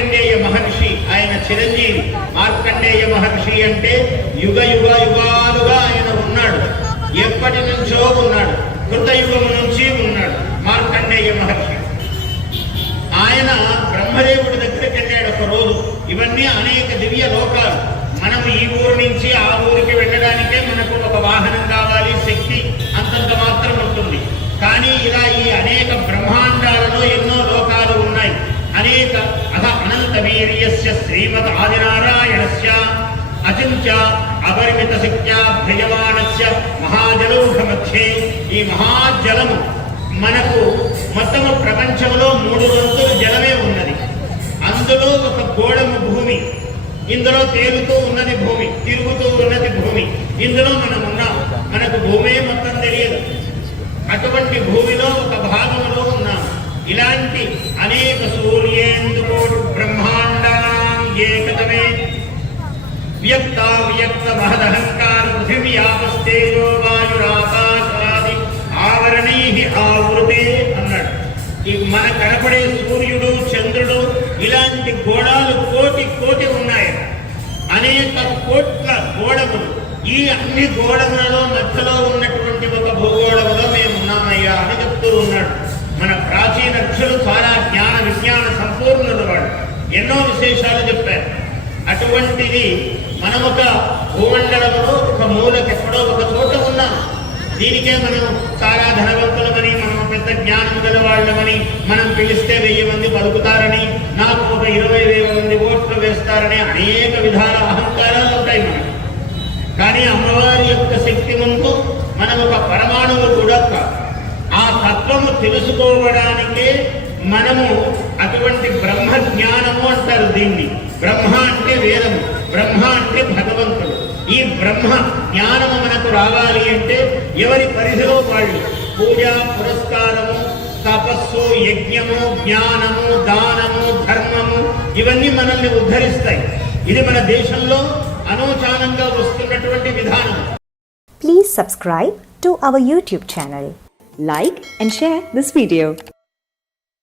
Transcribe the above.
మార్కండేయ మహర్షి ఆయన చిరంజీవి. మార్కండేయ మహర్షి అంటే యుగ యుగ యుగాలుగా ఆయన ఉన్నాడు, ఎప్పటి నుంచో ఉన్నాడు, కృతయుగం నుంచి ఉన్నాడు మార్కండేయ మహర్షి. ఆయన బ్రహ్మదేవుడి దగ్గరికి వెళ్ళాడు ఒక రోజు. ఇవన్నీ అనేక దివ్య లోకాలు. మనం ఈ ఊరు నుంచి ఆ ఊరికి వెళ్ళడానికే మనకు ఒక వాహనం కావాలి, శక్తి అంతంత మాత్రం ఉంటుంది. కానీ ఇలా ఈ అనేక బ్రహ్మాండాలలో ఎన్నో లోకాలు ఉన్నాయి. అనేక అనంత వీర్యస్య శ్రీమద్ ఆదినారాయణస్య అచింత్య అపరిమిత శక్త్యా భ్రయమానస్య మహాజలౌఘ మధ్యే. ఈ మహాజలము మనకు మొత్తము ప్రపంచంలో 3 వంతులు జలమే ఉన్నది. అందులో ఒక గోళము భూమి, ఇందులో తేలుతూ ఉన్నది భూమి, తిరుగుతూ ఉన్నది భూమి. ఇందులో మనం ఉన్నాం, మనకు భూమే మొత్తం తెలియదు. అటువంటి భూమిలో ఒక భాగంలో ఉన్నాం. ఇలాంటి అనేక సూర్యేందుకోటి బ్రహ్మాండానాం ఏకతమే వ్యక్త వ్యక్త మహదహంకార పృథివీ ఆపస్తేజో వాయురాకాశాది ఆవరణై ఆవృతే అన్నాడు. ఈ మన కనపడే సూర్యుడు, చంద్రుడు ఇలాంటి గోళాలు కోటి కోటి ఉన్నాయి. అనేక కోట్ల గోళములు. ఈ అన్ని గోళములలో మధ్యలో ఉన్నటువంటి ఒక భూగోళములో మేము ఉన్నామయ్యా అని చెప్తూ ఉన్నాడు. మన ప్రాచీన ఋషులు చాలా జ్ఞాన విజ్ఞాన సంపూర్ణులు, వాడు ఎన్నో విశేషాలు చెప్పారు. అటువంటిది మనం ఒక భూమండలంలో ఒక మూలకెక్కడో ఒక చోట ఉన్నాం. దీనికే మనం చాలా ధనవంతులమని, మనం పెద్ద జ్ఞానం గలవాళ్ళమని, మనం పిలిస్తే 1000 మంది పలుకుతారని, నాకు ఒక 20,000 మంది ఓట్లు వేస్తారని అనేక విధాల అహంకారాలు ఉంటాయి మనకి. కానీ అమ్మవారి యొక్క శక్తి ముందు మనం ఒక పరమాణువు కూడా కాదు. ఆ తత్వము తెలుసుకోవడానికే మనము అటువంటి బ్రహ్మ జ్ఞానము అంటారు దీన్ని. బ్రహ్మ అంటే వేదము, బ్రహ్మ అంటే భగవంతుడు. ఈ బ్రహ్మ జ్ఞానము మనకు రావాలి అంటే ఎవరి పరిధిలో వాళ్ళు పూజ, పురస్కారము, తపస్సు, యజ్ఞము, జ్ఞానము, దానము, ధర్మము ఇవన్నీ మనల్ని ఉద్ధరిస్తాయి. ఇది మన దేశంలో అనూచానంగా వస్తున్నటువంటి విధానం. Please subscribe to our YouTube channel. Like and share this video.